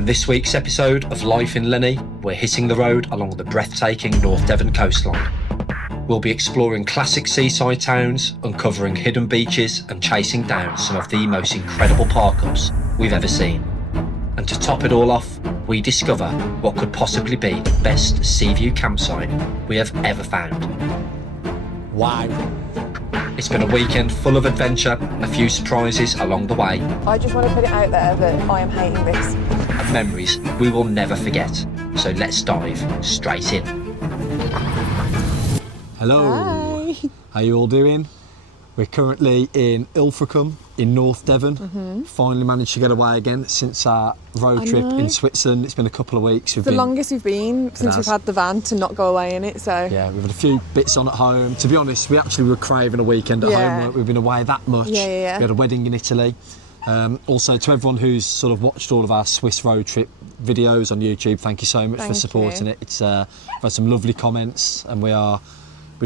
In this week's episode of Life in Lenny, we're hitting the road along the breathtaking North Devon coastline. We'll be exploring classic seaside towns, uncovering hidden beaches and chasing down some of the most incredible park-ups we've ever seen. And to top it all off, we discover what could possibly be the best sea view campsite we have ever found. Wow. It's been a weekend full of adventure, a few surprises along the way. I just want to put it out there that I am hating this. And memories we will never forget. So let's dive straight in. Hello. Hi. How you all doing? We're currently in Ilfracombe in North Devon. Finally managed to get away again since our road trip in Switzerland. It's been a couple of weeks. The longest we've been since we've had the van to not go away in it, so... Yeah, we've had a few bits on at home. To be honest, we actually were craving a weekend at home. We've been away that much. Yeah. We had a wedding in Italy. Also, to everyone who's sort of watched all of our Swiss road trip videos on YouTube, thank you so much for supporting it. It's we've had some lovely comments, and we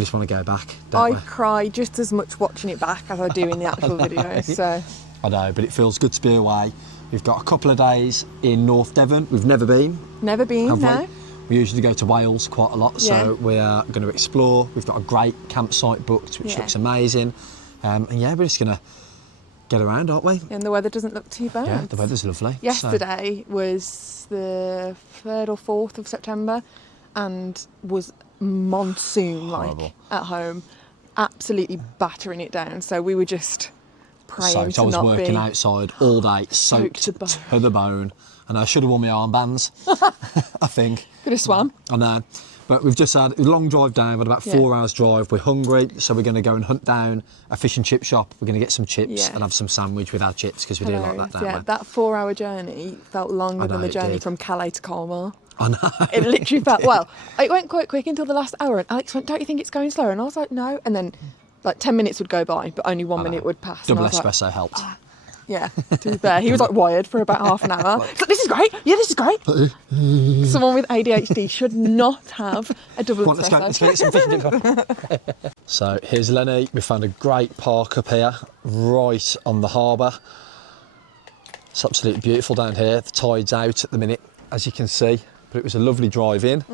just want to go back, don't we? I cry just as much watching it back as I do in the actual videos, so... I know, but it feels good to be away. We've got a couple of days in North Devon. We've never been. Never been, no. We usually go to Wales quite a lot, so we are going to explore. We've got a great campsite booked, which looks amazing. And yeah, we're just going to get around, aren't we? And the weather doesn't look too bad. Yeah, the weather's lovely. Yesterday was the 3rd or 4th of September and was monsoon-like at home, absolutely battering it down. So we were just praying I was working outside all day, soaked to the bone, and I should have worn my armbands. I think. Could have swam. I know, but we've just had a long drive down. We've had about 4 hours drive. We're hungry, so we're going to go and hunt down a fish and chip shop. We're going to get some chips and have some sandwich with our chips because we do like that, don't we? That 4-hour journey felt longer than the journey from Calais to Combe. I know. It literally felt, well, it went quite quick until the last hour, and Alex went, don't you think it's going slower? And I was like, no. And then like 10 minutes would go by, but only 1 minute would pass. Double espresso helped. Yeah, to be fair. He was like wired for about half an hour. He's like, this is great. Yeah, this is great. Someone with ADHD should not have a double espresso. Let's go get some fish and chips. So here's Lenny. We found a great park up here, right on the harbour. It's absolutely beautiful down here. The tide's out at the minute, as you can see. But it was a lovely drive in.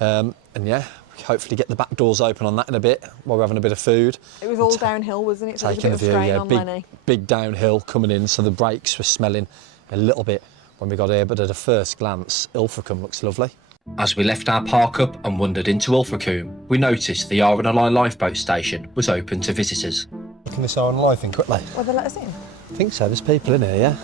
And yeah, we hopefully get the back doors open on that in a bit while we're having a bit of food. It was all downhill, wasn't it? So taking a bit of strain on Lenny. Big downhill coming in, so the brakes were smelling a little bit when we got here, but at a first glance, Ilfracombe looks lovely. As we left our park up and wandered into Ilfracombe, we noticed the RNLI lifeboat station was open to visitors. Look at this RNLI thing quickly. Will they let us in? I think so, there's people in here, yeah.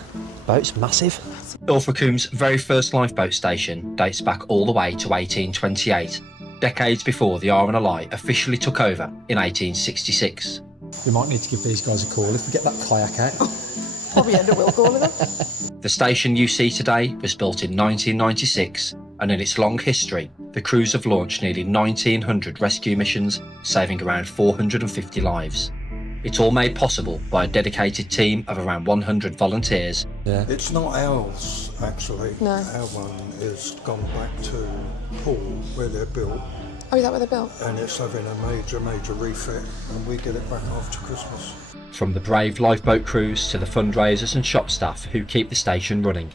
Boat's massive. Ilfracombe's very first lifeboat station dates back all the way to 1828, decades before the RNLI officially took over in 1866. We might need to give these guys a call if we get that kayak out. Probably end up will calling them. The station you see today was built in 1996, and in its long history, the crews have launched nearly 1,900 rescue missions, saving around 450 lives. It's all made possible by a dedicated team of around 100 volunteers. Yeah. It's not ours, actually. No. Our one has gone back to Paul, where they're built. Oh, is that where they're built? And it's having a major refit, and we get it back after Christmas. From the brave lifeboat crews to the fundraisers and shop staff who keep the station running.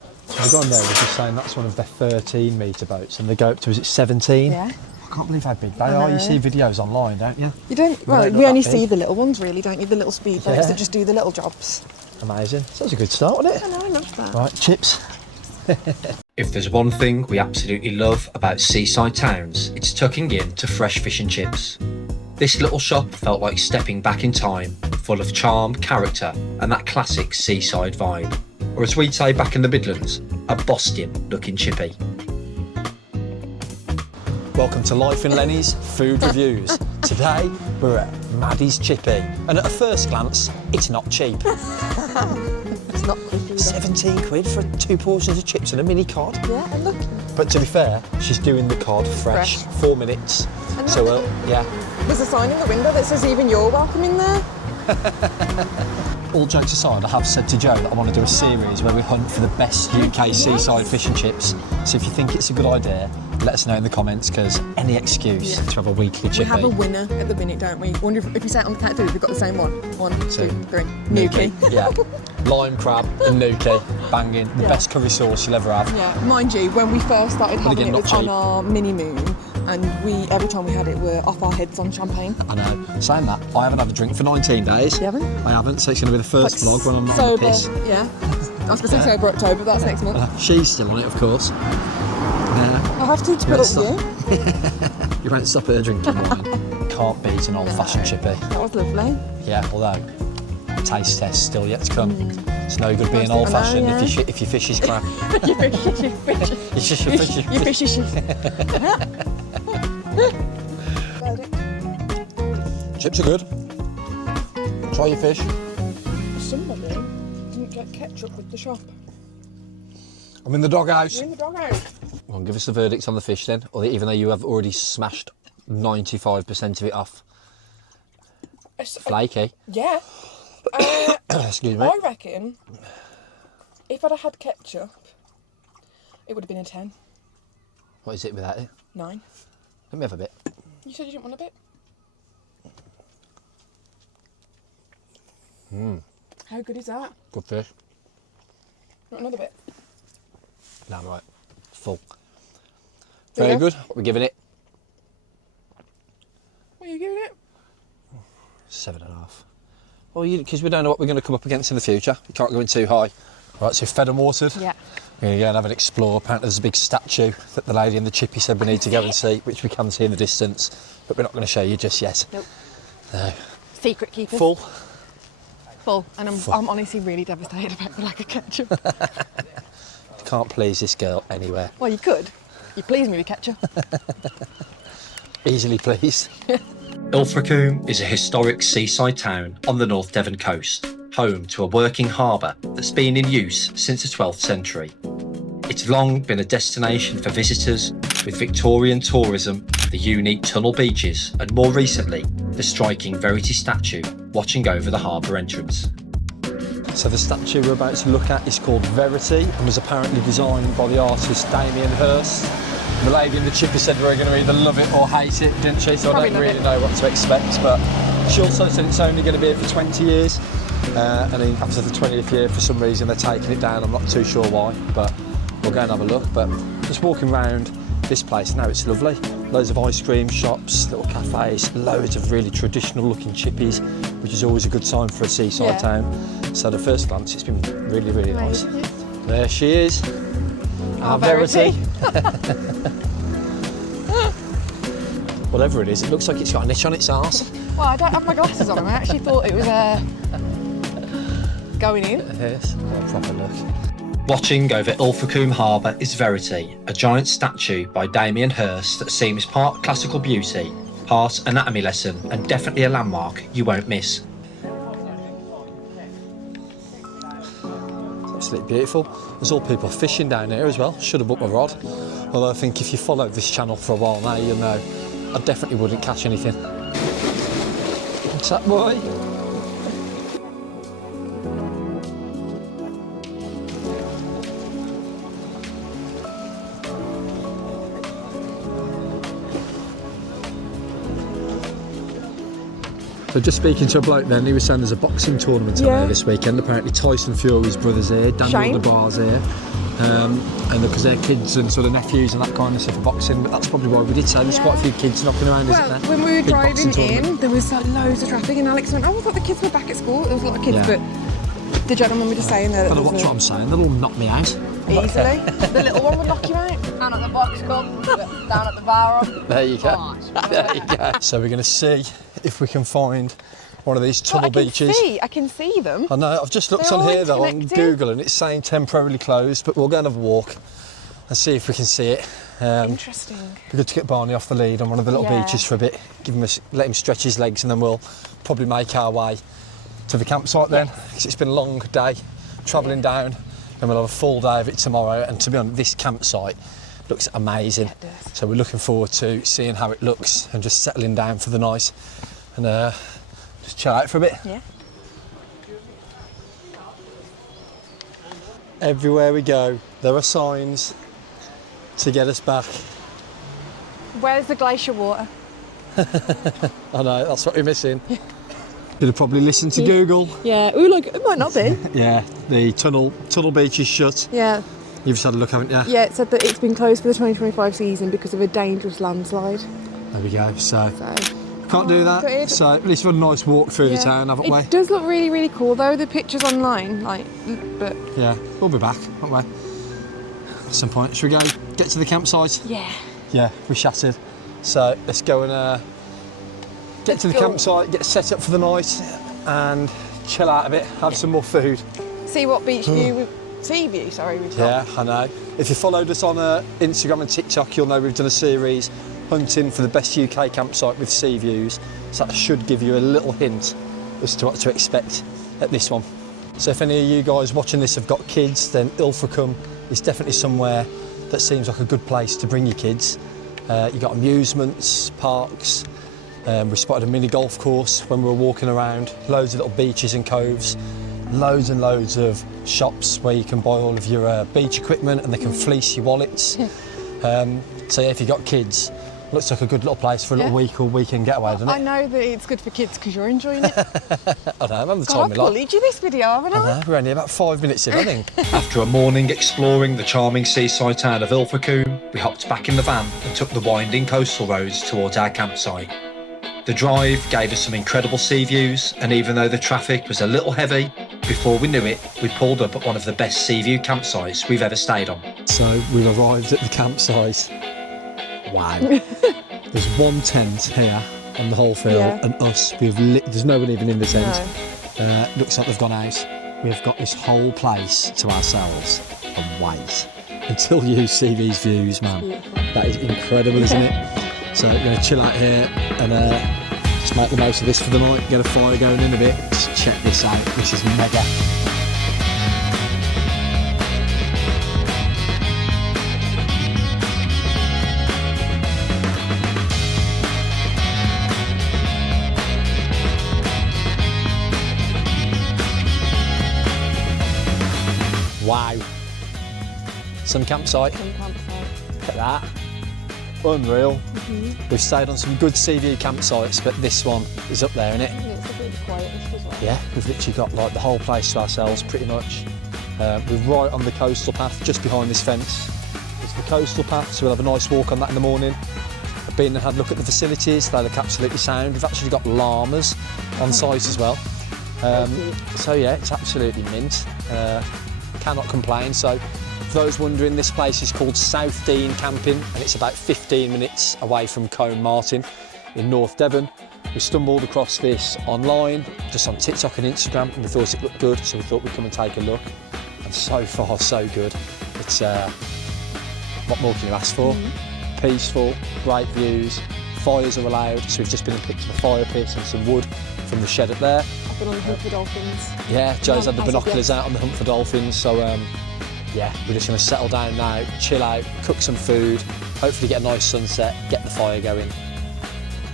The guy there was just saying that's one of their 13-metre boats, and they go up to, is it 17? Yeah. I can't believe how big they are. You see videos online, don't you? You don't, well, we only see the little ones really, don't you? The little speedboats that just do the little jobs. Amazing. So that was a good start, wasn't it? I know, I loved that. Right, chips. If there's one thing we absolutely love about seaside towns, it's tucking in to fresh fish and chips. This little shop felt like stepping back in time, full of charm, character, and that classic seaside vibe. Or as we'd say back in the Midlands, a Boston-looking chippy. Welcome to Life in Lenny's Food Reviews. Today we're at Maddie's Chippy, and at a first glance, it's not cheap. It's not quick either. 17 quid for 2 portions of chips and a mini cod. Yeah, and look. But to be fair, she's doing the cod fresh. 4 minutes. And So, yeah. There's a sign in the window that says even you're welcome in there. all jokes aside, I have said to Joe that I want to do a series where we hunt for the best UK seaside fish and chips. So if you think it's a good idea, let us know in the comments, because any excuse to have a weekly chippy. We have a winner at the minute, don't we? Wonder if you say it on the count of 3, we've got the same one. 1, 2, 3. Nuki. Yeah. Lime crab and nuki, banging. The best curry sauce you'll ever have. Yeah, mind you, when we first started having again, it, it not was on cheap. our mini moon, and every time we had it, we're off our heads on champagne. I know. Saying that, I haven't had a drink for 19 days. You haven't? I haven't, so it's going to be the first vlog when I'm not sober, on the piss. Yeah. I was going to say sober October, but that's next month. She's still on it, of course. I have to put up with you. You won't stop her drinking wine. Can't beat an old-fashioned chippy. That was lovely. Yeah, although taste test still yet to come. It's no good being old-fashioned if your fish is crap. You fish. Chips are good. Try your fish. Somebody didn't get ketchup with the shop. I'm in the doghouse. You're in the doghouse. Well, give us the verdict on the fish then, or even though you have already smashed 95% of it off. Flaky. Yeah. Excuse me. I reckon if I'd have had ketchup, it would have been a 10. What is it without it? 9. Let me have a bit. You said you didn't want a bit? How good is that? Good fish. Not another bit? No, I'm right. Full. Very good. What are we giving it? What are you giving it? 7.5. Well, because we don't know what we're going to come up against in the future. You can't go in too high. Right, so fed and watered. Yeah. We're going to go and have an explore. Apparently there's a big statue that the lady in the chippy said we need to go and see, which we can see in the distance, but we're not going to show you just yet. Nope. No. Secret keepers. Full. Full. And I'm honestly really devastated about the lack of ketchup. Can't please this girl anywhere. Well, you could. You please me with ketchup. Easily pleased. Ilfracombe is a historic seaside town on the North Devon coast, home to a working harbour that's been in use since the 12th century. It's long been a destination for visitors, with Victorian tourism, the unique tunnel beaches, and more recently, the striking Verity statue watching over the harbour entrance. So the statue we're about to look at is called Verity and was apparently designed by the artist Damien Hirst. The lady in the chippy said we're going to either love it or hate it, didn't she? So I don't really know what to expect, but she also said it's only going to be here for 20 years. And then after the 20th year, for some reason, they're taking it down. I'm not too sure why, but we'll go and have a look. But just walking around this place now, it's lovely. Loads of ice cream shops, little cafes, loads of really traditional looking chippies, which is always a good sign for a seaside town. So at the first glance, it's been really, really nice. There she is. Our Verity. Whatever it is, it looks like it's got an itch on its arse. Well, I don't have my glasses on. I actually thought it was going in. Yes, got a proper look. Watching over Ilfracombe Harbour is Verity, a giant statue by Damien Hirst that seems part classical beauty, part anatomy lesson, and definitely a landmark you won't miss. It's absolutely beautiful. There's all people fishing down here as well. Should have booked my rod. Although I think if you follow this channel for a while now, you'll know I definitely wouldn't catch anything. What's that, boy? So just speaking to a bloke then, he was saying there's a boxing tournament on there this weekend. Apparently Tyson Fury's brother's here, Daniel the Bar's here. And because they're kids and sort of nephews and that kind of stuff for boxing, but that's probably why we did say there's quite a few kids knocking around, isn't there? When we were Big driving boxing in, tournament. there was loads of traffic, and Alex went, "Oh, I thought the kids were back at school." There was a lot of kids, but the gentleman was just saying that. But watch what I'm saying, they'll all knock me out. Easily. The little one would knock you out. Down at the box club, down at the bar. There you go. There you go. So we're going to see if we can find one of these tunnel beaches. I can see them. I know, I've just looked They're on all here though on interconnected. Google and it's saying temporarily closed, but we'll go and have a walk and see if we can see it. Interesting. Be good to get Barney off the lead on one of the little beaches for a bit, let him stretch his legs, and then we'll probably make our way to the campsite then, because it's been a long day travelling down, and we'll have a full day of it tomorrow. And to be honest, this campsite looks amazing. Yeah, it does. So we're looking forward to seeing how it looks and just settling down for the night and just chill out for a bit. Yeah. Everywhere we go, there are signs to get us back. Where's the glacier water? I know, that's what we're missing. Should have probably listened to Google. Yeah. Ooh, look, it might not be. Yeah, the tunnel beach is shut. Yeah. You've just had a look, haven't you? Yeah, it said that it's been closed for the 2025 season because of a dangerous landslide. There we go. So can't do good. that. So at least we've had a nice walk through the town, haven't we? It does look really, really cool though. The pictures online, but yeah, we'll be back, won't we? At some point. Should we go get to the campsite? yeah. Yeah, we're shattered. So let's go and get to the campsite, get set up for the night, and chill out a bit. Have some more food. See what beach view, sea view. Sorry, we've got. Yeah, I know. If you followed us on Instagram and TikTok, you'll know we've done a series hunting for the best UK campsite with sea views. So that should give you a little hint as to what to expect at this one. So if any of you guys watching this have got kids, then Ilfracombe is definitely somewhere that seems like a good place to bring your kids. You've got amusements, parks. We spotted a mini golf course when we were walking around. Loads of little beaches and coves. Loads and loads of shops where you can buy all of your beach equipment and they can fleece your wallets. So yeah, if you've got kids, looks like a good little place for a little week or weekend getaway, doesn't it? I know that it's good for kids because you're enjoying it. I know, I'm the God, time I've we like. bullied you this video, haven't I? I know, we're only about 5 minutes in, I think. After a morning exploring the charming seaside town of Ilfracombe, we hopped back in the van and took the winding coastal roads towards our campsite. The drive gave us some incredible sea views, and even though the traffic was a little heavy, before we knew it, we pulled up at one of the best sea view campsites we've ever stayed on. So we've arrived at the campsite. Wow. There's one tent here on the whole field, and us, there's no one even in the tent. No. Looks like they've gone out. We've got this whole place to ourselves, and wait until you see these views, man. That is incredible, isn't it? So we're going to chill out here and just make the most of this for the night, get a fire going in a bit. Just check this out, this is mega. Wow. Some campsite. Look at that. Unreal. We've stayed on some good sea view campsites, but this one is up there, isn't it? Yeah, it's a bit quiet as well. Yeah, we've literally got like the whole place to ourselves pretty much. We're right on the coastal path, just behind this fence. It's the coastal path, so we'll have a nice walk on that in the morning. I've been and had a look at the facilities, they look absolutely sound. We've actually got llamas on site as well. So yeah, it's absolutely mint. Cannot complain. So for those wondering, this place is called South Dean Camping, and it's about 15 minutes away from Combe Martin in North Devon. We stumbled across this online, just on TikTok and Instagram, and we thought it looked good, so we thought we'd come and take a look. And so far, so good. It's what more can you ask for? Peaceful, great views, fires are allowed, so we've just been and picked up a fire pit and some wood from the shed up there. I've been on the hunt for dolphins. Yeah, Joe's had the binoculars out on the hunt for dolphins, so yeah, we're just going to settle down now, chill out, cook some food, hopefully get a nice sunset, get the fire going.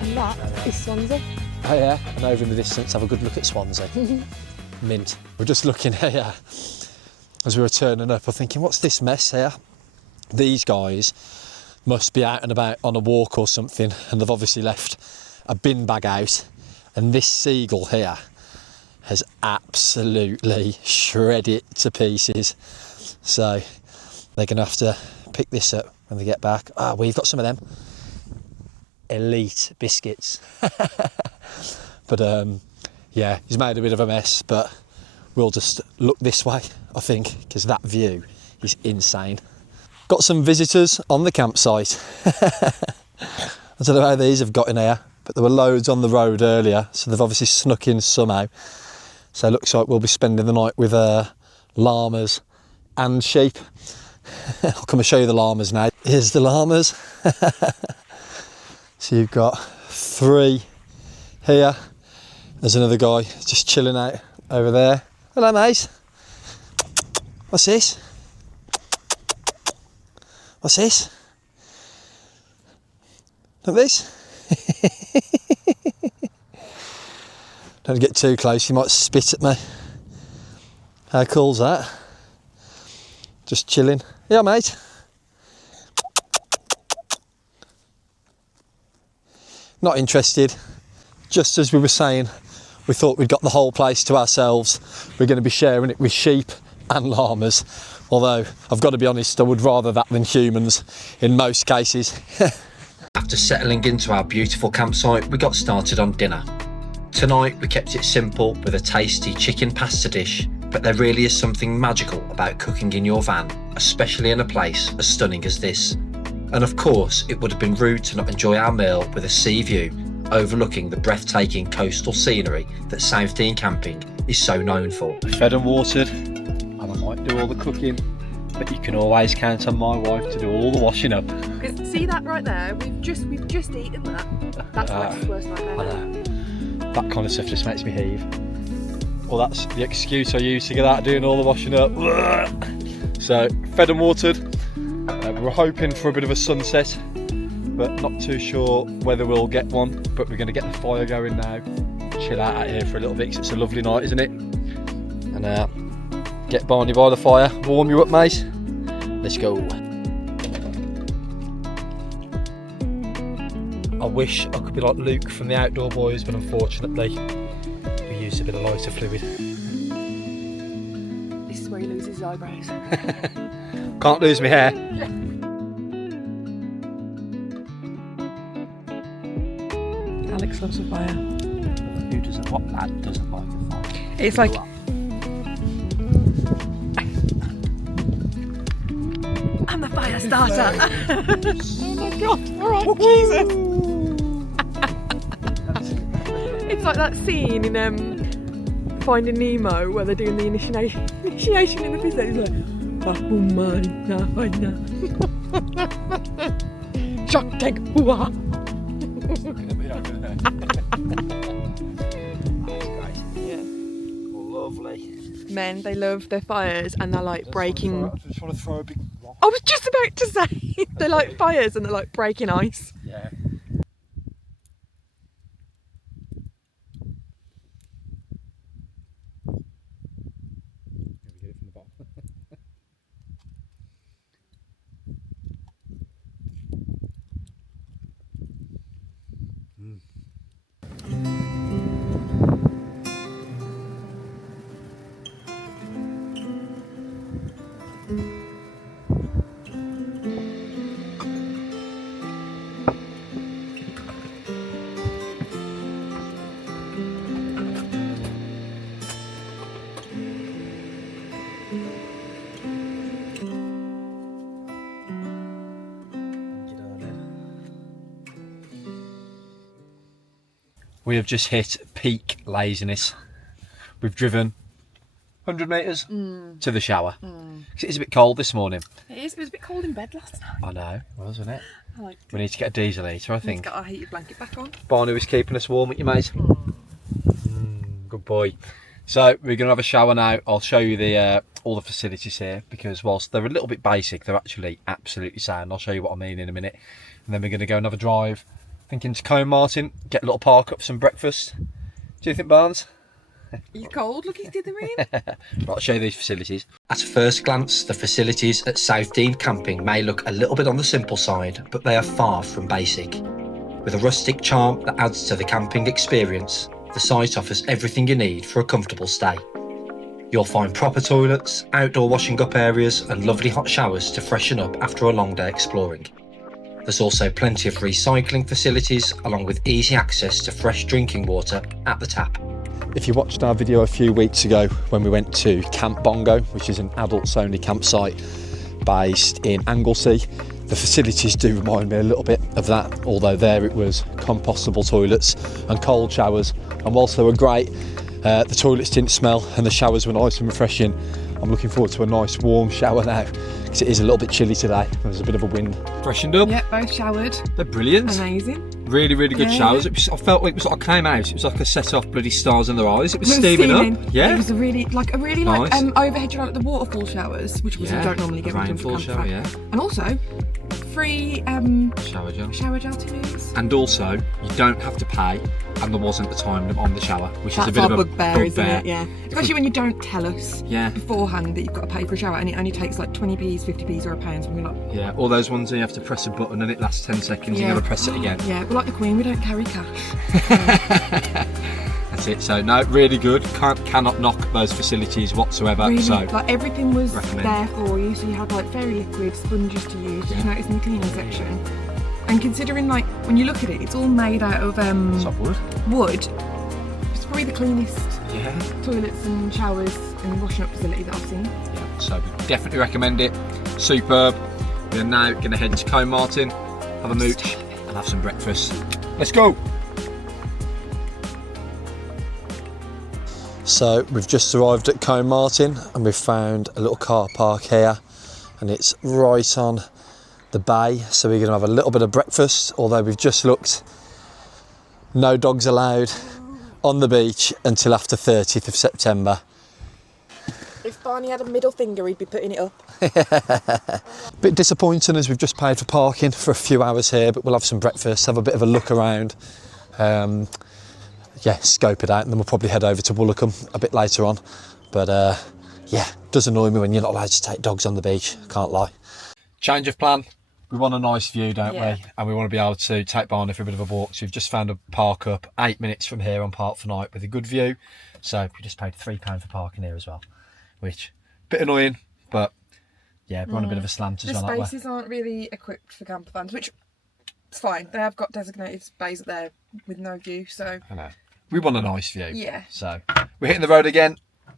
And that is Swansea. Oh yeah, and over in the distance, have a good look at Swansea. Mint. We're just looking here as we were turning up, I'm thinking, what's this mess here? These guys must be out and about on a walk or something, and they've obviously left a bin bag out, and this seagull here has absolutely shredded it to pieces. So they're going to have to pick this up when they get back. Ah, we've got some of them elite biscuits. But yeah, he's made a bit of a mess, but we'll just look this way, I think, because that view is insane. Got some visitors on the campsite. I don't know how these have got in here, but there were loads on the road earlier, so they've obviously snuck in somehow. So it looks like we'll be spending the night with llamas and sheep. I'll come and show you the llamas now. Here's the llamas. So you've got 3 here. There's another guy just chilling out over there. Hello, mate. What's this? What's this? Look at this. Don't get too close, you might spit at me. How cool's that? Just chilling. Yeah, mate. Not interested. Just as we were saying, we thought we'd got the whole place to ourselves. We're going to be sharing it with sheep and llamas. Although, I've got to be honest, I would rather that than humans in most cases. After settling into our beautiful campsite, we got started on dinner. Tonight, we kept it simple with a tasty chicken pasta dish, but there really is something magical about cooking in your van, especially in a place as stunning as this. And of course, it would have been rude to not enjoy our meal with a sea view overlooking the breathtaking coastal scenery that South Dean camping is so known for. Fed and watered, and I might do all the cooking, but you can always count on my wife to do all the washing up. Because see that right there? We've just eaten that. That's Alex's worst nightmare. I know. That kind of stuff just makes me heave. Well, that's the excuse I use to get out doing all the washing up. So, fed and watered. We're hoping for a bit of a sunset, but not too sure whether we'll get one. But we're going to get the fire going now. Chill out here for a little bit because it's a lovely night, isn't it? And get Barney by the fire, warm you up, mate. Let's go. I wish I could be like Luke from the Outdoor Boys, but unfortunately we used a bit of lighter fluid. This is where he loses his eyebrows. Can't lose my hair. Alex loves a fire. Who doesn't? What lad doesn't like a fire? It's like I'm the fire starter. Oh my god! All right, Jesus. It's like that scene in Finding Nemo where they're doing the initiation in the fish. It's like, shock tank, hoo-ah. Yeah. Lovely. Men, they love their fires and they're like breaking. I just want to throw a big rock. I was just about to say they're like fires and they're like breaking ice. Yeah. We have just hit peak laziness. We've driven 100 metres to the shower. It is a bit cold this morning. It is. It was a bit cold in bed last night. I know, wasn't it? I liked it. We need to get a diesel heater, I think. Got our heated blanket back on. Barney was keeping us warm, at you, mate. Good boy. So we're going to have a shower now. I'll show you the all the facilities here, because whilst they're a little bit basic, they're actually absolutely sound. I'll show you what I mean in a minute. And then we're going to go and have a drive. Thinking to Combe, Martin, get a little park up for some breakfast. Do you think, Barnes? You cold looking to the rain? Right, I'll show you these facilities. At first glance, the facilities at South Dean camping may look a little bit on the simple side, but they are far from basic. With a rustic charm that adds to the camping experience, the site offers everything you need for a comfortable stay. You'll find proper toilets, outdoor washing up areas and lovely hot showers to freshen up after a long day exploring. There's also plenty of recycling facilities, along with easy access to fresh drinking water at the tap. If you watched our video a few weeks ago when we went to Camp Bongo, which is an adults only campsite based in Anglesey, the facilities do remind me a little bit of that, although there it was compostable toilets and cold showers, and whilst they were great, the toilets didn't smell and the showers were nice and refreshing. I'm looking forward to a nice warm shower now, because it is a little bit chilly today. There's a bit of a wind. Freshened up. Yeah, both showered. They're brilliant. Amazing. Really, really good showers. I felt like it was like I came out, it was like I set off bloody stars in their eyes. It was steaming up. Yeah. It was a really nice. Overhead, you know, like the waterfall showers, which we don't normally get. Rainfall shower, yeah. And also, free shower gel to use. And also, you don't have to pay, and there wasn't a time limit on the shower, which is a bit That's of our a bugbear, isn't it? Yeah. Especially when you don't tell us beforehand that you've got to pay for a shower, and it only takes like 20p's, 50p's, or a pound. And we're like, yeah, all those ones where you have to press a button and it lasts 10 seconds. You got to press it again. Yeah, we're like the Queen. We don't carry cash. That's it. So no, really good. Cannot knock those facilities whatsoever. Really, so like everything was recommend. there for you. So you had like fairy liquid, sponges to use. Did you notice in the cleaning section? And considering like when you look at it, it's all made out of softwood. Wood. It's probably the cleanest toilets and showers and washing up facility that I've seen. Yeah, so we definitely recommend it. Superb. We're now going to head to Combe, have a mooch, and have some breakfast. Let's go. So we've just arrived at Combe and we've found a little car park here, and it's right on the bay, so we're going to have a little bit of breakfast, although we've just looked, no dogs allowed on the beach until after 30th of September. If Barney had a middle finger, he'd be putting it up. Bit disappointing as we've just paid for parking for a few hours here, but we'll have some breakfast, have a bit of a look around, scope it out, and then we'll probably head over to Ilfracombe a bit later on. But does annoy me when you're not allowed to take dogs on the beach, can't lie. Change of plan. We want a nice view, don't we? And we want to be able to take Barney for a bit of a walk. So we've just found a park up 8 minutes from here on Park for Night with a good view. So we just paid £3 for parking here as well, which a bit annoying, but yeah, we're on a bit of a slant as well. The spaces aren't really equipped for campervans, which it's fine. They have got designated space there with no view, so I know. We want a nice view. Yeah. So we're hitting the road again.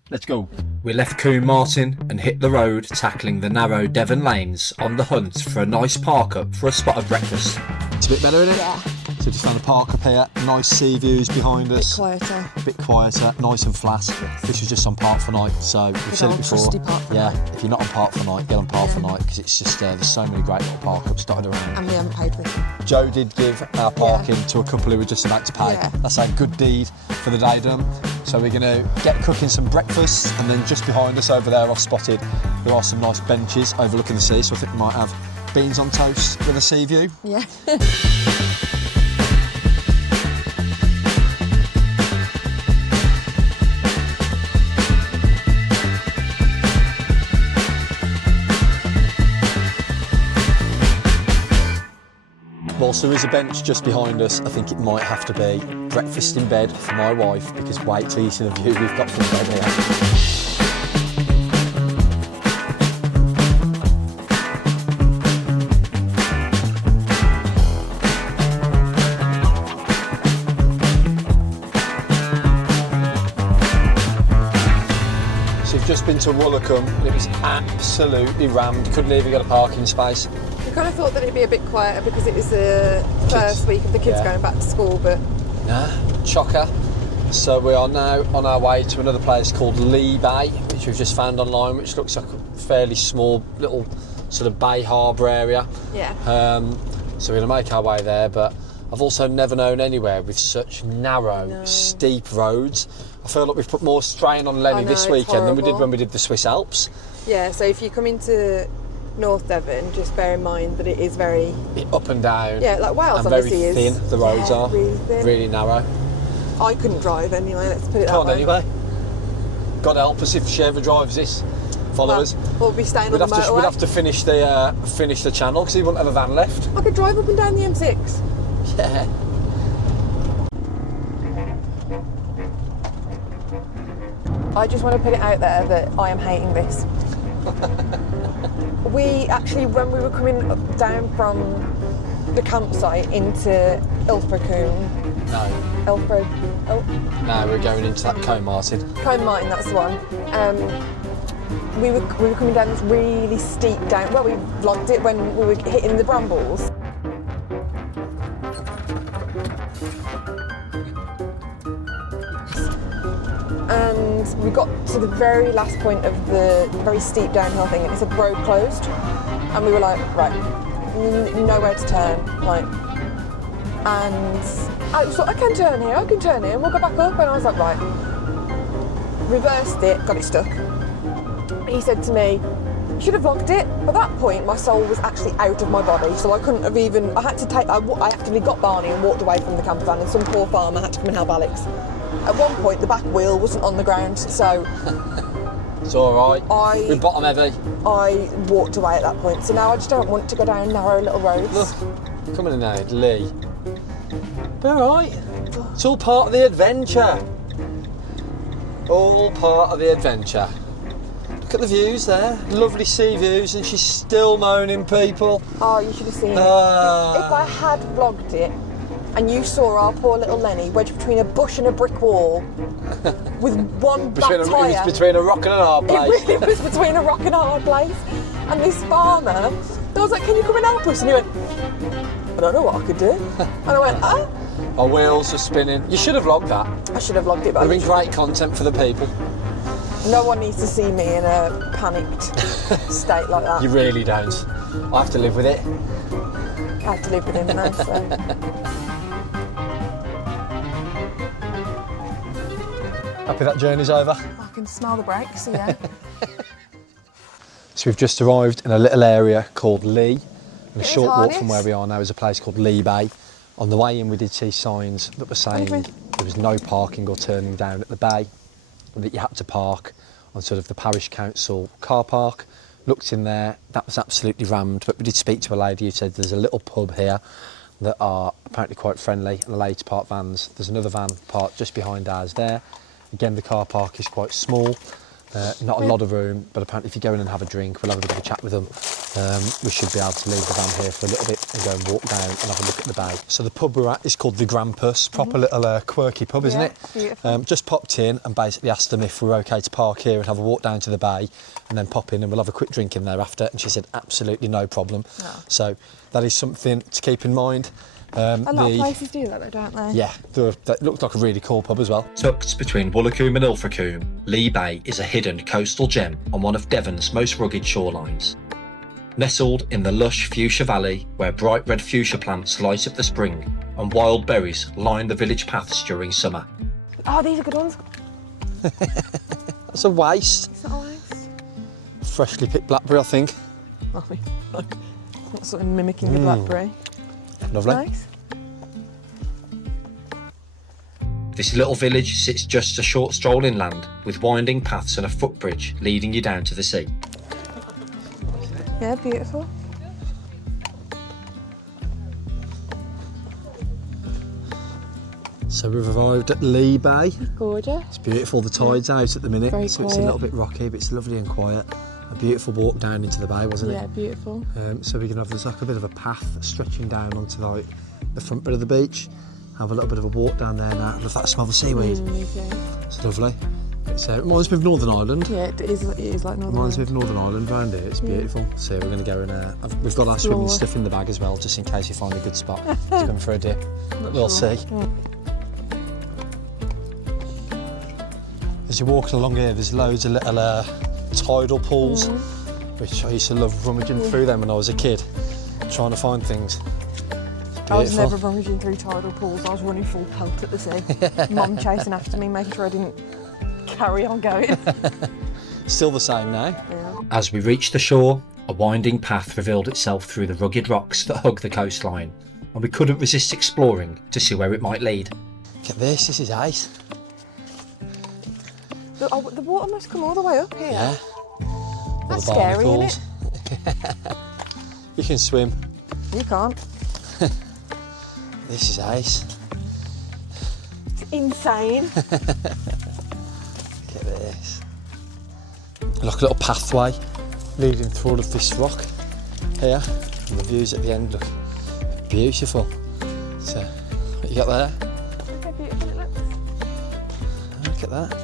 Let's go. We left Combe and hit the road, tackling the narrow Devon lanes on the hunt for a nice park up for a spot of breakfast. It's a bit better, isn't it? Yeah. So just found a park up here, nice sea views behind us. Quieter. A bit quieter, nice and flat. This was just on Park for Night, so we've said it before. Park for Night. If you're not on Park for Night, get on Park for Night, because it's just there's so many great little park ups dotted around. And we haven't paid for it. Joe did give our parking to a couple who were just about to pay. Yeah. That's a good deed for the day done. So we're going to get cooking some breakfast, and then just behind us over there, I've spotted there are some nice benches overlooking the sea, so I think we might have beans on toast with a sea view. Yeah. Whilst there is a bench just behind us, I think it might have to be breakfast in bed for my wife, because wait till you see the view we've got from bed here. So we've just been to Ilfracombe and it was absolutely rammed, couldn't even get a parking space. We kind of thought that it'd be a bit quieter because it was the first week of the kids going back to school, but nah, chocker. So we are now on our way to another place called Lee Bay, which we've just found online, which looks like a fairly small little sort of bay harbour area. yeah. So we're going to make our way there, but I've also never known anywhere with such narrow, steep roads. I feel like we've put more strain on Lenny this weekend than we did when we did the Swiss Alps. Yeah, so if you come into North Devon, just bear in mind that it is very Up and down. Yeah, like Wales and very obviously thin, is. the roads are. Really thin. Really narrow. I couldn't drive anyway, let's put it that Can't way. anyway. God help us if she ever drives this. Follow us. We'll be staying We'd on the motorway. we'd have to finish the channel because he wouldn't have a van left. I could drive up and down the M6. Yeah. I just want to put it out there that I am hating this. We actually, when we were coming down from the campsite into Ilfracombe, No, we're going into that Combe Martin. Combe Martin, that's the one. We were coming down this really steep down. Well, we vlogged it when we were hitting the brambles. And we got to the very last point of the very steep downhill thing, and it said road closed. And we were like, right, nowhere to turn, like. And I was like, I can turn here, and we'll go back up. And I was like, right. Reversed it, got it stuck. He said to me, Should have vlogged it. By that point, my soul was actually out of my body, so I couldn't have even. I actively got Barney and walked away from the camper van, and some poor farmer had to come and help Alex. At one point, the back wheel wasn't on the ground, so It's all right. We're bottom heavy. I walked away at that point. So now I just don't want to go down narrow little roads. Look, coming in now, Lee. But all right. It's all part of the adventure. All part of the adventure. Look at the views there. Lovely sea views, and she's still moaning, people. Oh, you should have seen it. If I had vlogged it, and you saw our poor little Lenny wedged between a bush and a brick wall with one back tyre. It was between a rock and a hard place. It really was between a rock and a hard place. And this farmer, I was like, can you come and help us? And he went, I don't know what I could do. And I went, ah. Our wheels are spinning. You should have vlogged that. I should have vlogged it. But it would have been great content for the people. No one needs to see me in a panicked state like that. You really don't. I have to live with it. I have to live with him now, so. Happy that journey's over? I can smell the brakes, so yeah. So we've just arrived in a little area called Lee. And a short walk harness. from where we are now is a place called Lee Bay. On the way in we did see signs that were saying there was no parking or turning down at the bay, and that you had to park on sort of the parish council car park. Looked in there, that was absolutely rammed, but we did speak to a lady who said there's a little pub here that are apparently quite friendly and allowed to park vans. There's another van parked just behind ours there. Again, the car park is quite small, not a lot of room, but apparently if you go in and have a drink, we'll have a bit of a chat with them. We should be able to leave the van here for a little bit and go and walk down and have a look at the bay. So the pub we're at is called the Grampus, proper little quirky pub, isn't it? Beautiful. Just popped in and basically asked them if we're okay to park here and have a walk down to the bay and then pop in and we'll have a quick drink in there after. And she said, absolutely no problem. No. So that is something to keep in mind. A lot of places do that though, don't they? Yeah, that looked like a really cool pub as well. Tucked between Woolacombe and Ilfracombe, Lee Bay is a hidden coastal gem on one of Devon's most rugged shorelines. Nestled in the lush fuchsia valley where bright red fuchsia plants light up the spring and wild berries line the village paths during summer. Oh, these are good ones. That's a waste. It's not a waste. Freshly picked blackberry, I think. I mean, look, it's not sort of mimicking the blackberry. Lovely. Nice. This little village sits just a short stroll inland with winding paths and a footbridge leading you down to the sea. Yeah, beautiful. So we've arrived at Lee Bay. Gorgeous. It's beautiful, the tide's out at the minute, Very so quiet. it's a little bit rocky, but it's lovely and quiet. A beautiful walk down into the bay, wasn't it? Yeah, beautiful. So we can have, there's like a bit of a path stretching down onto like the front bit of the beach. Have a little bit of a walk down there now. I love that smell of seaweed. It's lovely. It reminds me of Northern Ireland. Yeah, it is like Northern Reminds me Ireland. of Northern Ireland around here. It's beautiful. So we're going to go and we've got our swimming stuff in the bag as well, just in case we find a good spot to come for a dip. We'll see. As you're walking along here, there's loads of little tidal pools, which I used to love rummaging through them when I was a kid, trying to find things. I was never rummaging through tidal pools. I was running full pelt at the sea. Mum chasing after me, making sure I didn't carry on going. Still the same now. Yeah. As we reached the shore, a winding path revealed itself through the rugged rocks that hug the coastline, and we couldn't resist exploring to see where it might lead. Look at this is ice. The water must come all the way up here. Yeah. That's scary, isn't it? You can swim. You can't. This is ice. It's insane. Look at this. Like a little pathway leading through all of this rock here. And the views at the end look beautiful. So, what you got there? Look how beautiful it looks. Look at that.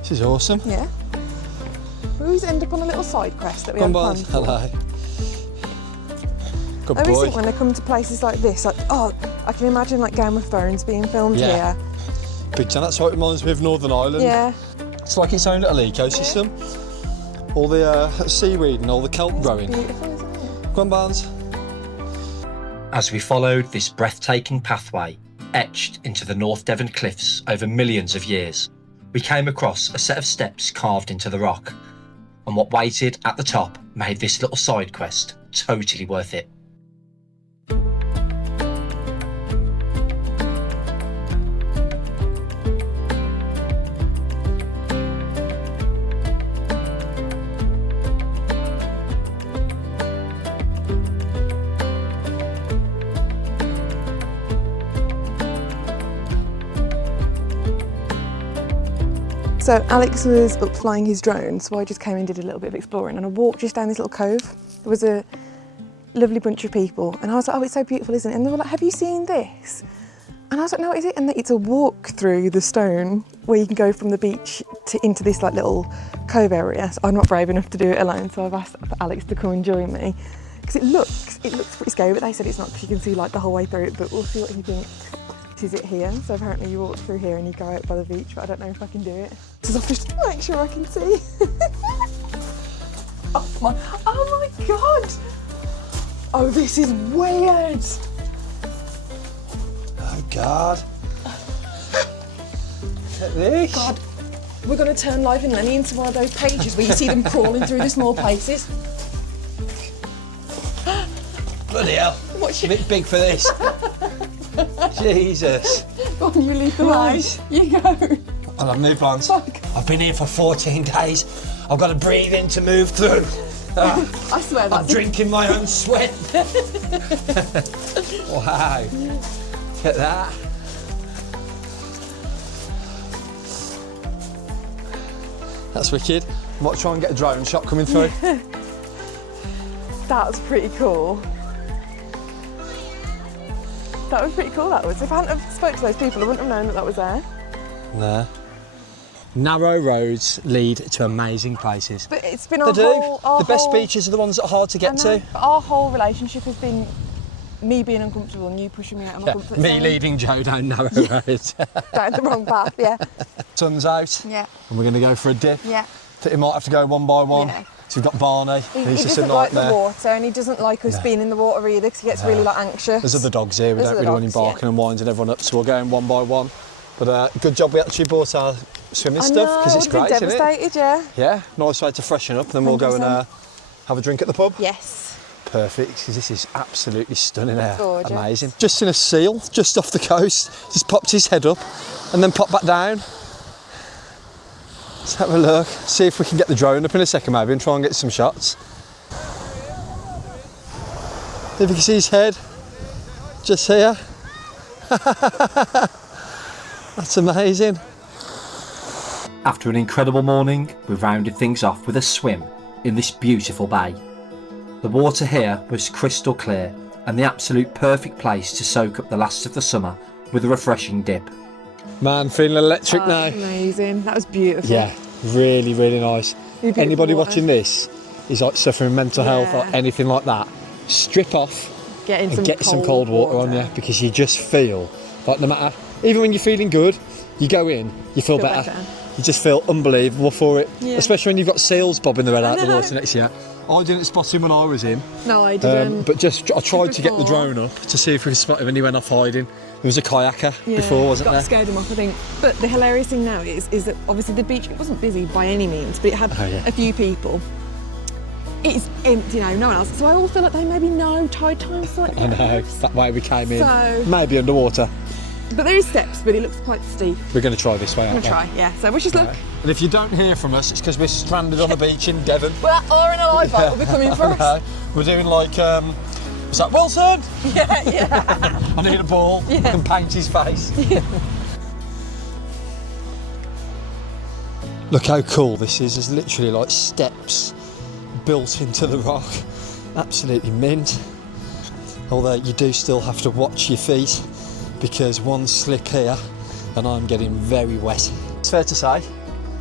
This is awesome. Yeah. We always end up on a little side quest that we Come have on, planned for. hello. Good I always boy. think when they come to places like this, like, oh, I can imagine like Game of Thrones being filmed Yeah. here. Big time. That's what it reminds me of Northern Ireland. Yeah. It's like its own little ecosystem. All the seaweed and all the kelp growing. Beautiful, isn't it? Go on, Barnes. As we followed this breathtaking pathway, etched into the North Devon cliffs over millions of years, we came across a set of steps carved into the rock. and what waited at the top made this little side quest totally worth it. So Alex was up flying his drone, so I just came and did a little bit of exploring, and I walked just down this little cove. There was a lovely bunch of people, and I was like, oh, it's so beautiful, isn't it? And they were like, have you seen this? And I was like, no, what is it? And it's a walk through the stone where you can go from the beach into this like little cove area. So I'm not brave enough to do it alone, so I've asked for Alex to come and join me. Because it looks pretty scary, but they said it's not because you can see like the whole way through it, but we'll see what he thinks. This is it here, so apparently you walk through here and you go out by the beach, but I don't know if I can do it. So I'll just make sure I can see. Oh my God! Oh, this is weird! Oh God. Look at this. God, we're going to turn Life In Lenny into one of those pages where you see them crawling through the small places. Bloody hell. What's A bit big for this. Jesus. Go on, you lead the way. You go. I'll have new plans. I've been here for 14 days. I've got to breathe in to move through. I swear I'm that's drinking my own sweat. Wow. Look at that. That's wicked. I might try and get a drone shot coming through. That's pretty cool. That was pretty cool, that was. If I hadn't have spoke to those people, I wouldn't have known that that was there. No. Narrow roads lead to amazing places. But it's been They do. The best beaches are the ones that are hard to get to. But our whole relationship has been me being uncomfortable and you pushing me out of my comfort Me zone. leading Joe down narrow roads. Down the wrong path, yeah. Sun's out. Yeah. And we're going to go for a dip. Yeah. Think we might have to go one by one. Yeah. So we've got Barney. He He's just a doesn't like the nightmare. water, and he doesn't like us being in the water either because he gets really like anxious. There's other dogs here. We There's don't other really want him dogs, barking yeah. and winding everyone up, so we're going one by one. But good job we actually bought our swimming stuff because it's I would great, have been isn't it? devastated, yeah. Yeah, nice way to freshen up. Then we'll go and 100%. have a drink at the pub. Yes. Perfect, because this is absolutely stunning air. Gorgeous. Amazing. Just seen a seal just off the coast. Just popped his head up and then popped back down. Let's have a look. See if we can get the drone up in a second maybe and try and get some shots. If you can see his head just here. That's amazing. After an incredible morning, we rounded things off with a swim in this beautiful bay. The water here was crystal clear and the absolute perfect place to soak up the last of the summer with a refreshing dip. Man, feeling electric now. Amazing. That was beautiful. Yeah, really, really nice. Beautiful Anybody water. watching this is like suffering mental health or Yeah. anything like that, strip off Get and get some cold water on you, because you just feel like no matter, even when you're feeling good, you go in, you feel better. You just feel unbelievable for it, Yeah. especially when you've got seals bobbing their head out the know. water next to you. I didn't spot him when I was in, No, I didn't. but I tried to get the before. drone up to see if we could spot him and he went off hiding. There was a kayaker Yeah, before, wasn't got there? scared him off, I think. But the hilarious thing now is that obviously the beach, it wasn't busy by any means, but it had Oh, yeah. a few people. It's empty now, no one else. So I all feel like they maybe know tide time's like I know, that way we came in, So- maybe underwater. But there is steps, but it looks quite steep. We're going to try this way, I'm aren't we? gonna try, yeah. So wish us luck. And if you don't hear from us, it's because we're stranded on a beach in Devon. Well, that RNLI boat will be coming for us. No, we're doing like, was that Wilson? Yeah, yeah. I need a ball. I can paint his face. Look how cool this is. There's literally like steps built into the rock. Absolutely mint. Although you do still have to watch your feet, because one slip here and I'm getting very wet. It's fair to say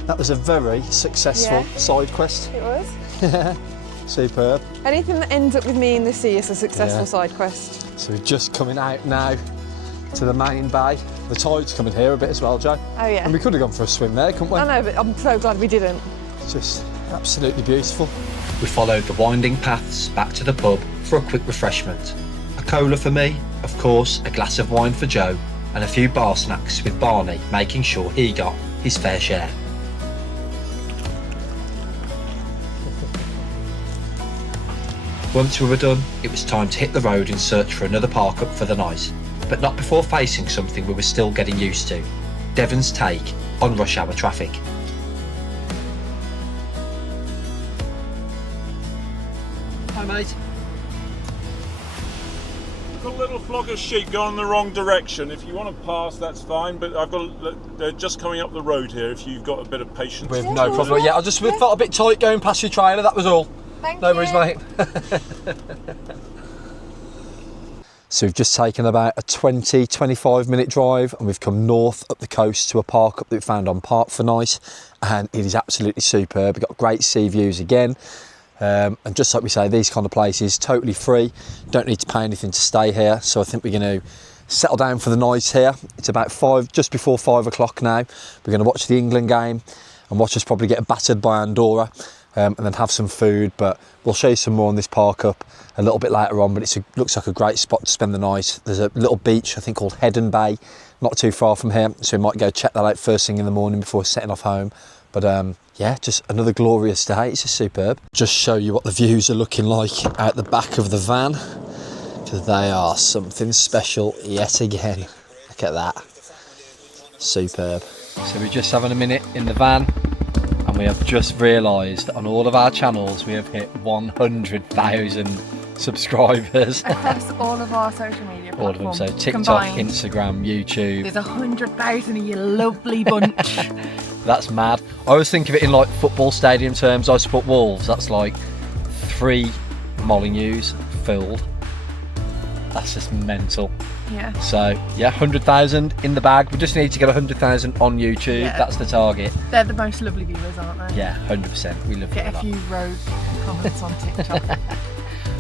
that was a very successful Yeah. side quest. It was. Superb. Anything that ends up with me in the sea is a successful Yeah. side quest. So we're just coming out now to the main bay. The tide's coming here a bit as well, Joe. Oh yeah. And we could have gone for a swim there, couldn't we? I know, but I'm so glad we didn't. Just absolutely beautiful. We followed the winding paths back to the pub for a quick refreshment. A cola for me, of course, a glass of wine for Joe, and a few bar snacks with Barney making sure he got his fair share. Once we were done, it was time to hit the road in search for another park up for the night, but not before facing something we were still getting used to: Devon's take on rush hour traffic. Hi mate. Got a little flock of sheep going the wrong direction. If you want to pass, that's fine, but they're just coming up the road here if you've got a bit of patience. With no problem. Yeah, we felt a bit tight going past your trailer, that was all. Thank no you. worries, mate. So we've just taken about a 20-25 minute drive and we've come north up the coast to a park up that we found on Park for Night, and it is absolutely superb. We've got great sea views again. And just like we say, these kind of places, totally free, don't need to pay anything to stay here. So I think we're going to settle down for the night here. It's about just before 5 o'clock now. We're going to watch the England game and watch us probably get battered by Andorra, and then have some food. But we'll show you some more on this park up a little bit later on, but it looks like a great spot to spend the night. There's a little beach, I think, called Heddon Bay, not too far from here. So we might go check that out first thing in the morning before setting off home. But yeah, just another glorious day. It's just superb. Just show you what the views are looking like out the back of the van, because they are something special yet again. Look at that. Superb. So we're just having a minute in the van, and we have just realised that on all of our channels we have hit 100,000 subscribers. Across all of our social media platforms. All of them. So TikTok, combined. Instagram, YouTube. There's 100,000 of you lovely bunch. That's mad. I always think of it in like football stadium terms. I support Wolves. That's like 3 Molyneuxs filled. That's just mental. Yeah. So yeah, 100,000 in the bag. We just need to get 100,000 on YouTube. Yeah. That's the target. They're the most lovely viewers, aren't they? Yeah, 100%. We love Get a that. few rogue comments on TikTok.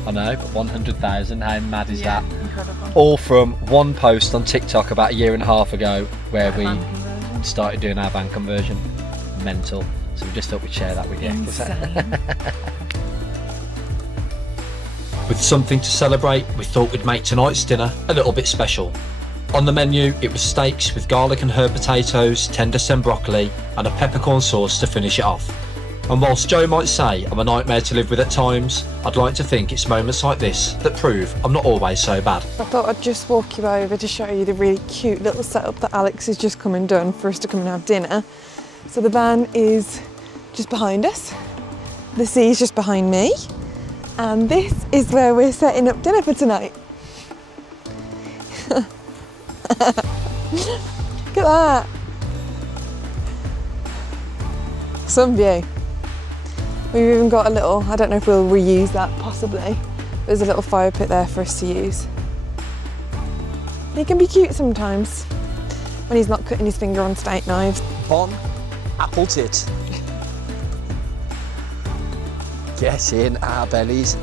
I know, but 100,000. How mad is Yeah, that? incredible. All from one post on TikTok about a year and a half ago, where we Van conversion. started doing our van conversion. Mental. So we just thought we'd share that with you. Insane. With something to celebrate, we thought we'd make tonight's dinner a little bit special. On the menu, it was steaks with garlic and herb potatoes, tender stem broccoli, and a peppercorn sauce to finish it off. And whilst Joe might say I'm a nightmare to live with at times, I'd like to think it's moments like this that prove I'm not always so bad. I thought I'd just walk you over to show you the really cute little setup that Alex has just come and done for us to come and have dinner. So the van is just behind us, the sea is just behind me, and this is where we're setting up dinner for tonight. Look at that. Sun view. We've even got a little, I don't know if we'll reuse that, possibly. There's a little fire pit there for us to use. He can be cute sometimes when he's not cutting his finger on steak knives. Bon apple tit. Get in our bellies.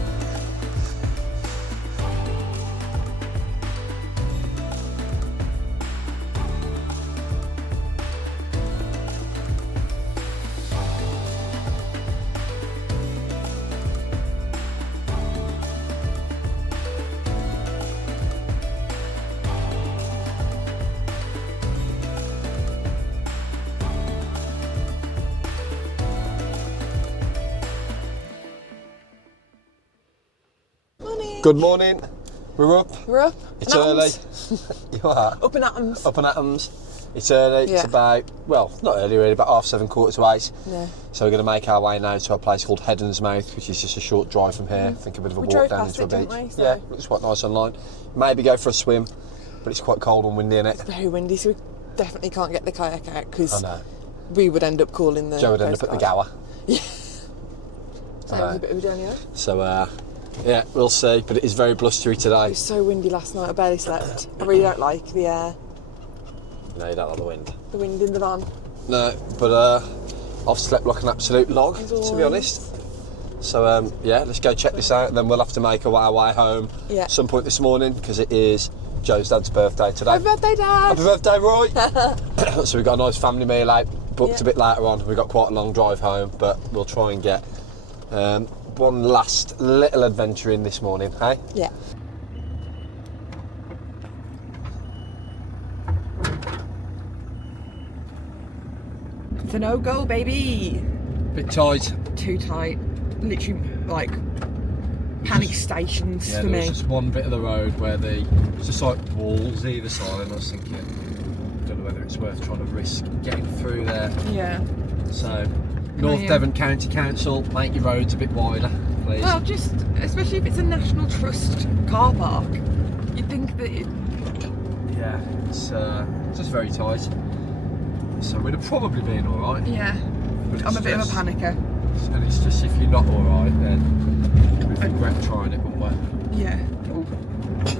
Good morning. We're up. We're up. It's and early. atoms. You are. Up in atoms. Up and atoms. It's early. Yeah. It's about, well, not early really, about 7:30, 8:15. Yeah. So we're going to make our way now to a place called Heddon's Mouth, which is just a short drive from here. I think a bit of a We walk drove down past into a it, beach. didn't we? So- Yeah, looks quite nice online. Maybe go for a swim, but it's quite cold and windy in it. Very windy, so we definitely can't get the kayak out I because know. we would end up calling the Joe would end up at the Coast Guard. Gower. So it was a bit of a journey out. So yeah, we'll see. But it is very blustery It today. was so windy last night, I barely slept. I really don't like the air, No, you don't like the wind. the wind in the van. No, but I've slept like an absolute log, As to be always. honest. So yeah, let's go check this out, and then we'll have to make our way home Yeah. some point this morning because it is Joe's dad's birthday today. Happy birthday, Dad! Happy birthday, Roy! So we've got a nice family meal out, booked Yeah. a bit later on. We've got quite a long drive home, but we'll try and get one last little adventure in this morning, hey? Yeah. It's a no-go, baby! Bit tight. Too tight. Literally, like, panic stations Yeah, for there me. was just one bit of the road where it's just like walls either side, and I was thinking, I don't know whether it's worth trying to risk getting through there. Yeah. So, North Devon County Council, make your roads a bit wider, please. Well, just especially if it's a National Trust car park, you'd think that Yeah, it's just very tight. So we'd have probably been alright. yeah. I'm a bit of a panicker. And it's just, if you're not alright, then we'd regret trying it, wouldn't we? Yeah.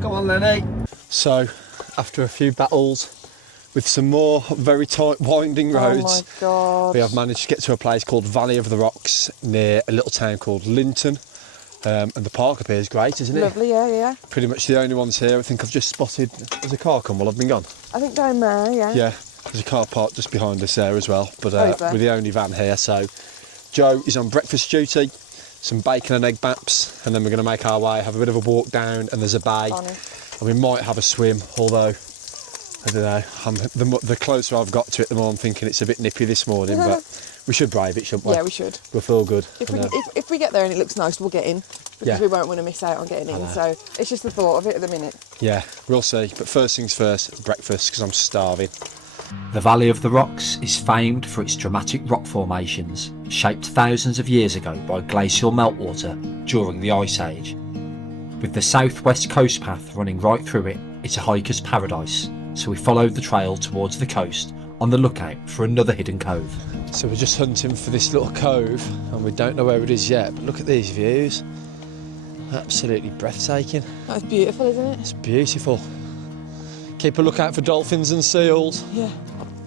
Come on, Lenny. So, after a few battles with some more very tight winding roads, Oh my God. we have managed to get to a place called Valley of the Rocks near a little town called Linton. And the park up here is great, isn't it? Lovely, yeah. Pretty much the only ones here. I think I've just spotted, there's a car come while I've been gone. I think down there, yeah. Yeah, there's a car parked just behind us there as well. But Oh, is there? we're the only van here, so Joe is on breakfast duty, some bacon and egg baps, and then we're going to make our way, have a bit of a walk down, and there's a bay. Funny. And we might have a swim, although, I don't know, the closer I've got to it, the more I'm thinking it's a bit nippy this morning, but we should brave it, shouldn't we? Yeah, we should. We'll feel good. If we get there and it looks nice, we'll get in. Because Yeah. we won't want to miss out on getting in. So it's just the thought of it at the minute. Yeah, we'll see. But first things first, breakfast, because I'm starving. The Valley of the Rocks is famed for its dramatic rock formations, shaped thousands of years ago by glacial meltwater during the Ice Age. With the southwest coast path running right through it, it's a hiker's paradise, so we followed the trail towards the coast on the lookout for another hidden cove. So we're just hunting for this little cove, and we don't know where it is yet, but look at these views. Absolutely breathtaking. That's beautiful, isn't it? It's beautiful. Keep a lookout for dolphins and seals. Yeah.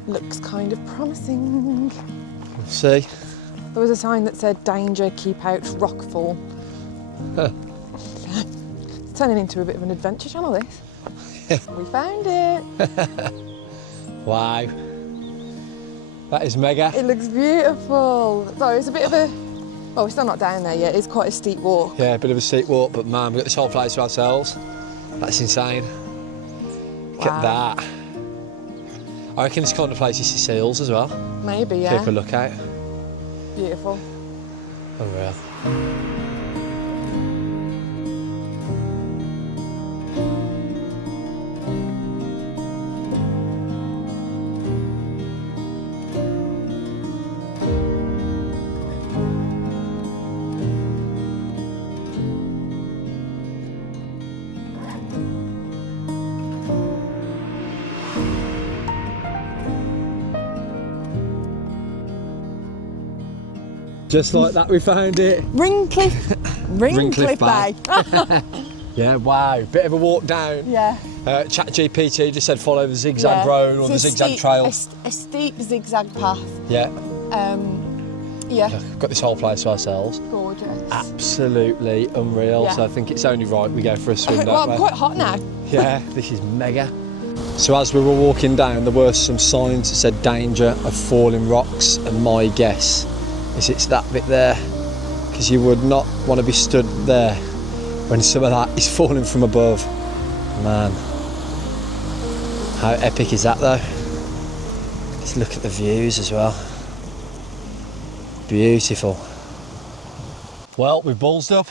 Looks kind of promising. We'll see. There was a sign that said, "Danger, keep out, rockfall." Huh. It's turning into a bit of an adventure channel, this. We found it. Wow. That is mega. It looks beautiful. So it's a bit of a... Well, we're still not down there yet. It's quite a steep walk. Yeah, a bit of a steep walk, but man, we've got this whole place to ourselves. That's insane. Look at Wow. that. I reckon this kind of place is seals as well. Maybe, yeah. Keep a lookout. Beautiful. Unreal. Just like that, we found it. Wringcliff Wringcliff Bay. Yeah, wow. Bit of a walk down. Yeah. ChatGPT just said follow the zigzag Yeah. road or It's the a zigzag steep- trail. A steep zigzag path. Yeah, Yeah. we've got this whole place to ourselves. Gorgeous. Absolutely unreal. Yeah. So I think it's only right we go for a swim, Well, don't I'm we? quite hot now. Yeah, this is mega. So as we were walking down, there were some signs that said danger of falling rocks, and my guess is it's that bit there, because you would not want to be stood there when some of that is falling from above. Man, how epic is that though? Let's look at the views as well. Beautiful. Well, we've ballsed up.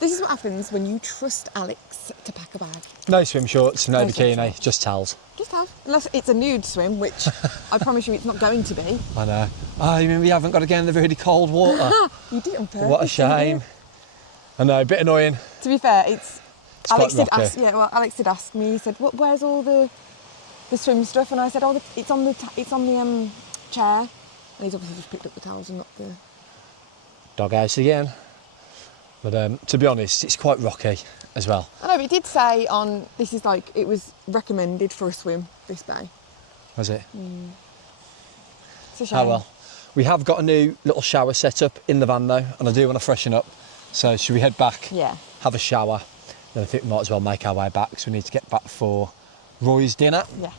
This is what happens when you trust Alex to pack a bag. No swim shorts, no No swim bikini, just towels. Just have. Unless it's a nude swim, which I promise you it's not going to be. I know. Oh, you mean we haven't got to get in the really cold water? You did it on purpose. What a didn't shame. you? I know, a bit annoying. To be fair, it's Alex quite did rocky. ask. Yeah, well, Alex did ask me. He said, "Where's all the swim stuff?" And I said, "Oh, it's on the chair." And he's obviously just picked up the towels and not the. Doghouse again. But to be honest, it's quite rocky as well. I know, but it did say on this is like it was recommended for a swim. This bay. Was it? It's a shame. Oh well. We have got a new little shower set up in the van though, and I do want to freshen up. So should we head back, Yeah. have a shower, then I think we might as well make our way back, so we need to get back for Roy's dinner. Yeah.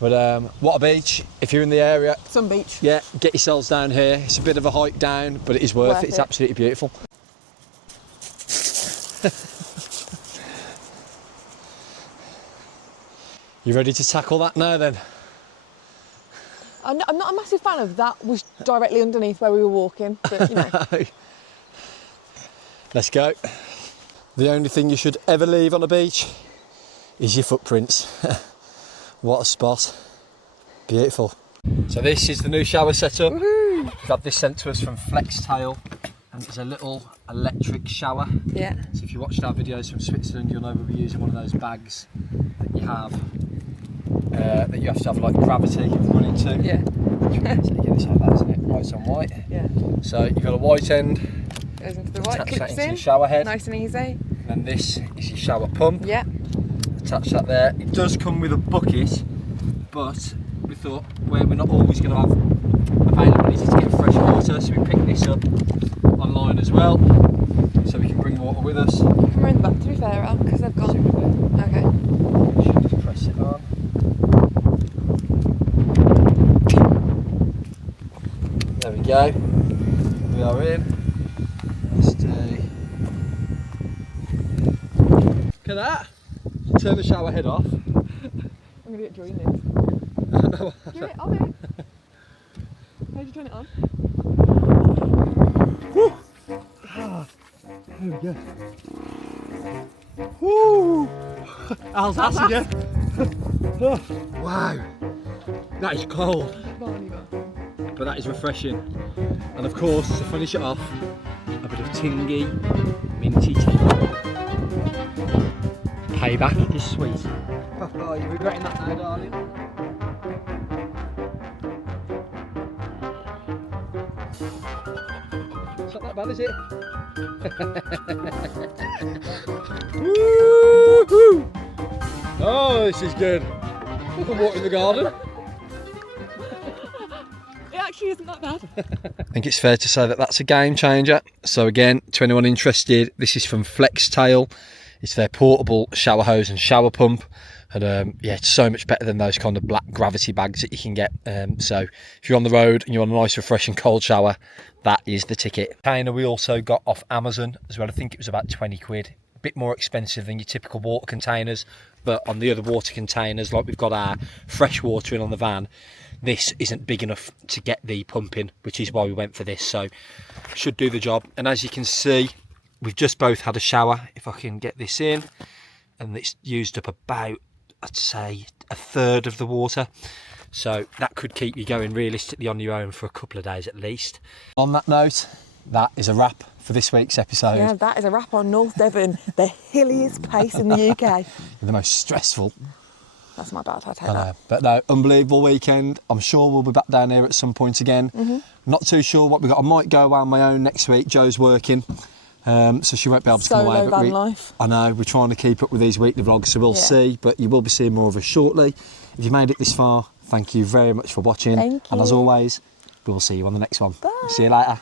But what a beach, if you're in the area, Sun beach. yeah, get yourselves down here. It's a bit of a hike down, but it is worth Worth it. It's it. absolutely beautiful. You ready to tackle that now then? I'm not a massive fan of that. Was directly underneath where we were walking, but you know. Let's go. The only thing you should ever leave on a beach is your footprints. What a spot. Beautiful. So this is the new shower setup. Woohoo! We've had this sent to us from Flextail, and it's a little electric shower. Yeah. So if you watched our videos from Switzerland, you'll know we'll be using one of those bags that you have to have like gravity running to. Yeah. So you get this like that, isn't it? White on white. Yeah. So you've got a white end. Goes into the white, Attach that clips into in. your shower head. Nice and easy. And then this is your shower pump. Yeah. Attach that there. It does come with a bucket, but we thought, well, we're not always going to have availability to get fresh water, so we picked this up online as well, so we can bring water with us. You can run the back to be fair, Al, because they've got. Okay. You should just press it on. There we go. We are in. Let's do. Look at that. Turn the shower head off. I'm going to get joined in. Do it, I'll do it. How do you turn it on? There we go. Woo! Al's ass again. Wow. That is cold, but that is refreshing. And of course, to finish it off, a bit of tingy, minty tea. Payback is sweet. Oh, you're regretting that now, darling. It's not that bad, is it? Woo-hoo! Oh, this is good. Look at water in the garden. It actually isn't that bad. I think it's fair to say that that's a game changer. So again, to anyone interested, this is from Flextail. It's their portable shower hose and shower pump. And yeah, it's so much better than those kind of black gravity bags that you can get. So if you're on the road and you want a nice, refreshing cold shower, that is the ticket. Container we also got off Amazon as well. I think it was about 20 quid. A bit more expensive than your typical water containers. But on the other water containers, like we've got our fresh water in on the van, this isn't big enough to get the pump in, which is why we went for this. So should do the job. And as you can see, we've just both had a shower. If I can get this in, and it's used up about, I'd say, a third of the water. So that could keep you going realistically on your own for a couple of days at least. On that note, that is a wrap for this week's episode. Yeah, that is a wrap on North Devon, the hilliest place in the UK. The most stressful. That's my bad, I take I that. know, but no, unbelievable weekend. I'm sure we'll be back down here at some point again. Not too sure what we got. I might go away on my own next week. Jo's working. So she won't be able to come away. Solo van life. I know, we're trying to keep up with these weekly vlogs, so we'll see, but you will be seeing more of us shortly. If you made it this far, thank you very much for watching. Thank And as you. always, we'll see you on the next one. Bye. See you later.